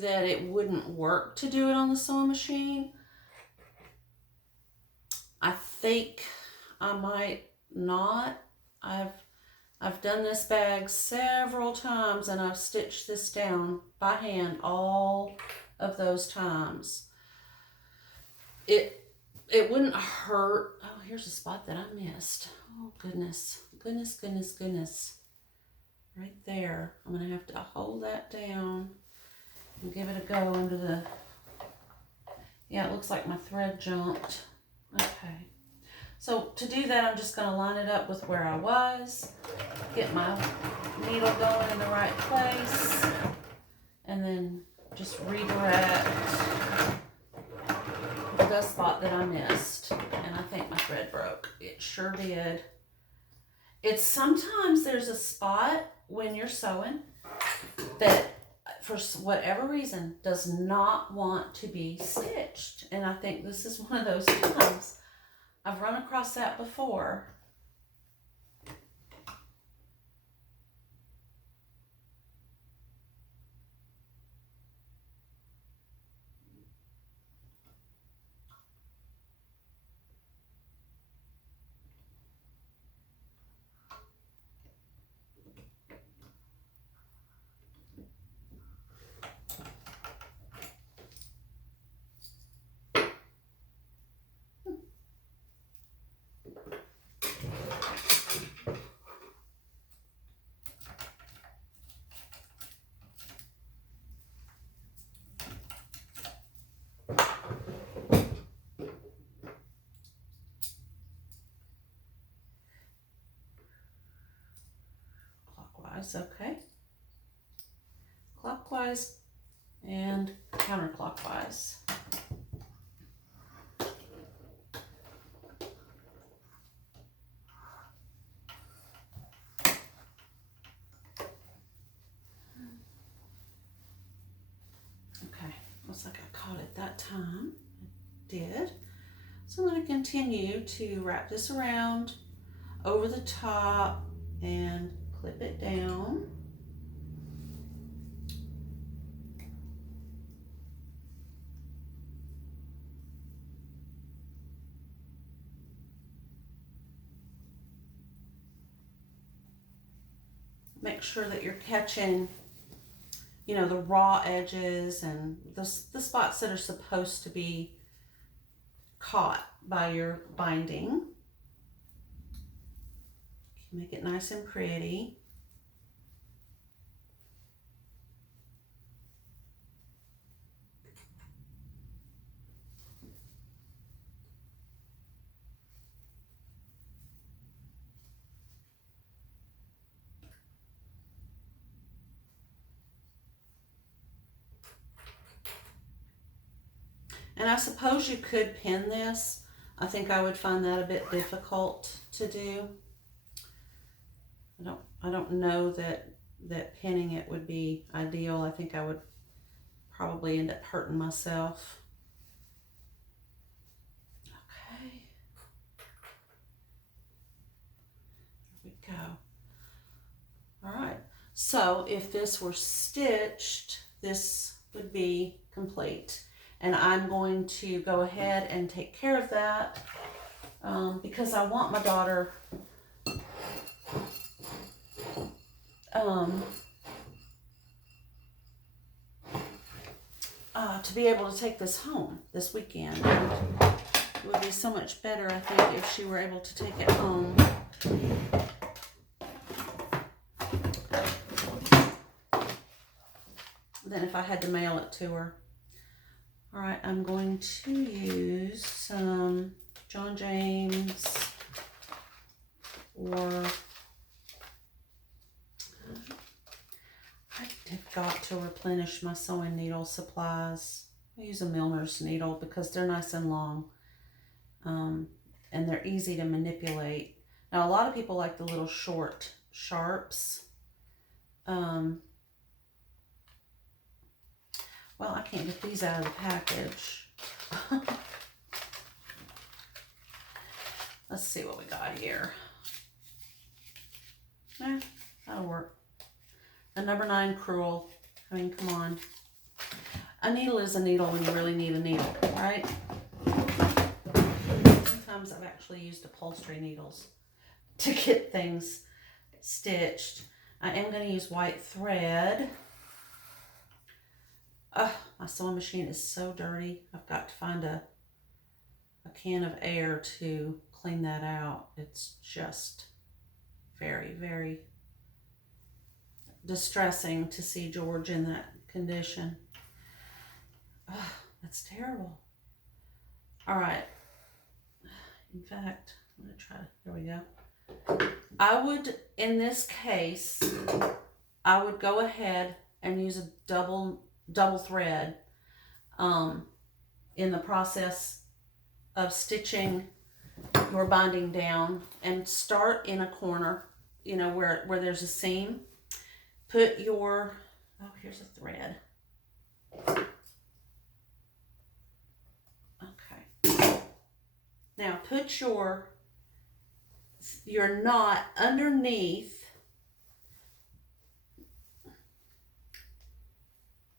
that it wouldn't work to do it on the sewing machine. I think I might not. I've done this bag several times and I've stitched this down by hand all of those times. It wouldn't hurt. Oh, here's a spot that I missed. Oh, goodness. Goodness, goodness, goodness. Right there. I'm going to have to hold that down and give it a go under the... Yeah, it looks like my thread jumped. Okay. So to do that, I'm just going to line it up with where I was, get my needle going in the right place, and then just redirect the spot that I missed. And I think my thread broke. It sure did. It's sometimes there's a spot when you're sewing that for whatever reason does not want to be stitched. And I think this is one of those times. I've run across that before. Clockwise, okay. Clockwise and counterclockwise. Okay, looks like I caught it that time. I did. So I'm going to continue to wrap this around over the top and clip it down. Make sure that you're catching, you know, the raw edges and the spots that are supposed to be caught by your binding. Make it nice and pretty. And I suppose you could pin this. I think I would find that a bit difficult to do. I don't know that pinning it would be ideal. I think I would probably end up hurting myself. Okay. There we go. All right. So if this were stitched, this would be complete. And I'm going to go ahead and take care of that because I want my daughter to be able to take this home this weekend. And it would be so much better, I think, if she were able to take it home. Than if I had to mail it to her. All right, I'm going to use some John James or I've got to replenish my sewing needle supplies. I use a Milner's needle because they're nice and long and they're easy to manipulate. Now, a lot of people like the little short sharps. Well, I can't get these out of the package. Let's see what we got here. That'll work. A number 9 crewel. I mean, come on. A needle is a needle when you really need a needle, right? Sometimes I've actually used upholstery needles to get things stitched. I am going to use white thread. My sewing machine is so dirty. I've got to find a can of air to clean that out. It's just very, very distressing to see George in that condition. That's terrible. All right. In fact, I'm going to try, there we go. I would, in this case, I would go ahead and use a double thread in the process of stitching your binding down, and start in a corner, you know, where there's a seam. Put your, oh, here's a thread. Okay. Now put your knot underneath,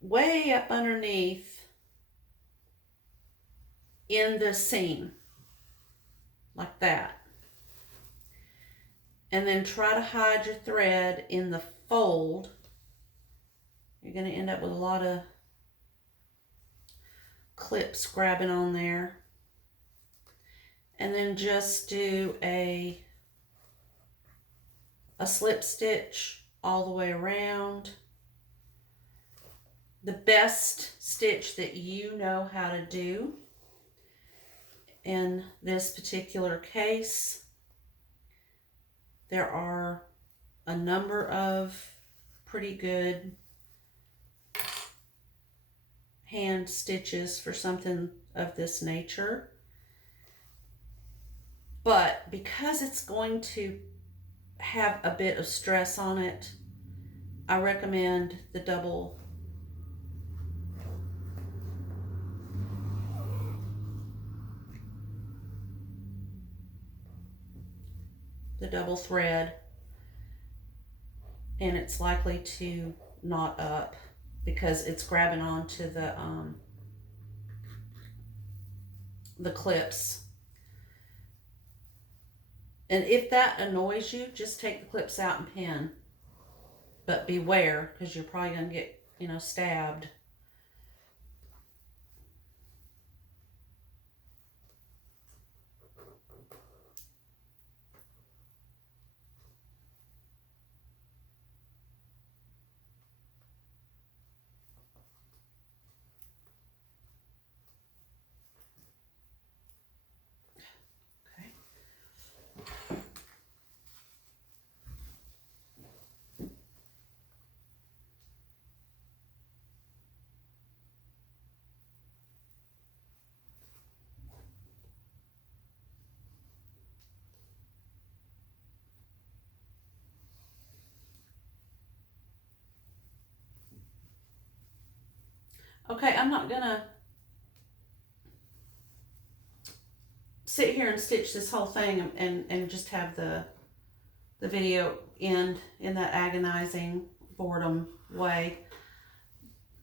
way up underneath in the seam, like that. And then try to hide your thread in the fold. You're going to end up with a lot of clips grabbing on there. And then just do a slip stitch all the way around. The best stitch that you know how to do in this particular case. There are a number of pretty good hand stitches for something of this nature. But because it's going to have a bit of stress on it, I recommend the double thread, and it's likely to knot up because it's grabbing onto the clips. And if that annoys you, just take the clips out and pin. But beware, because you're probably going to get, you know, stabbed. Okay, I'm not gonna sit here and stitch this whole thing and just have the video end in that agonizing boredom way.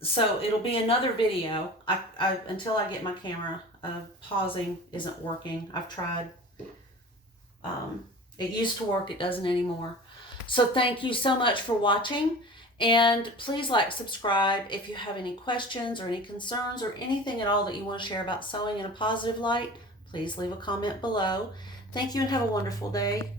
So it'll be another video. I until I get my camera. Pausing isn't working. I've tried. It used to work. It doesn't anymore. So thank you so much for watching. And please like, subscribe. If you have any questions or any concerns or anything at all that you want to share about sewing in a positive light, please leave a comment below. Thank you and have a wonderful day.